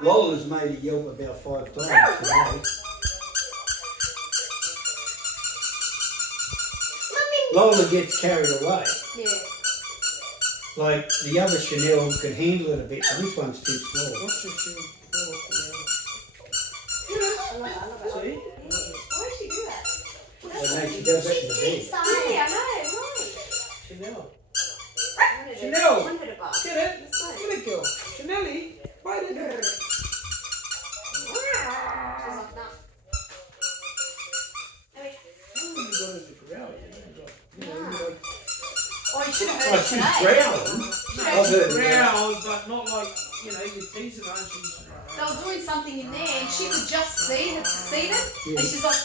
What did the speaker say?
Lola's made a yelp about 5 times today. Lola gets carried away. Yeah. Like the other Chanel could handle it a bit, but this one's too small. What's your shoe? I love it. See? Yeah. Why does she do that? And then she goes back to the bed. Yeah, I know, right. Chanel. I wanted Chanel. I wanted a bath. Get it? Get it, girl. Chanelly. Bite it. She's like, nah. You got it to growl, Oh, you should have Oh, heard it she's today. growling. No, I've she heard growls, but not like, you're teasing her and she's... They were doing something in there and she could just see them. Yeah. And she's like,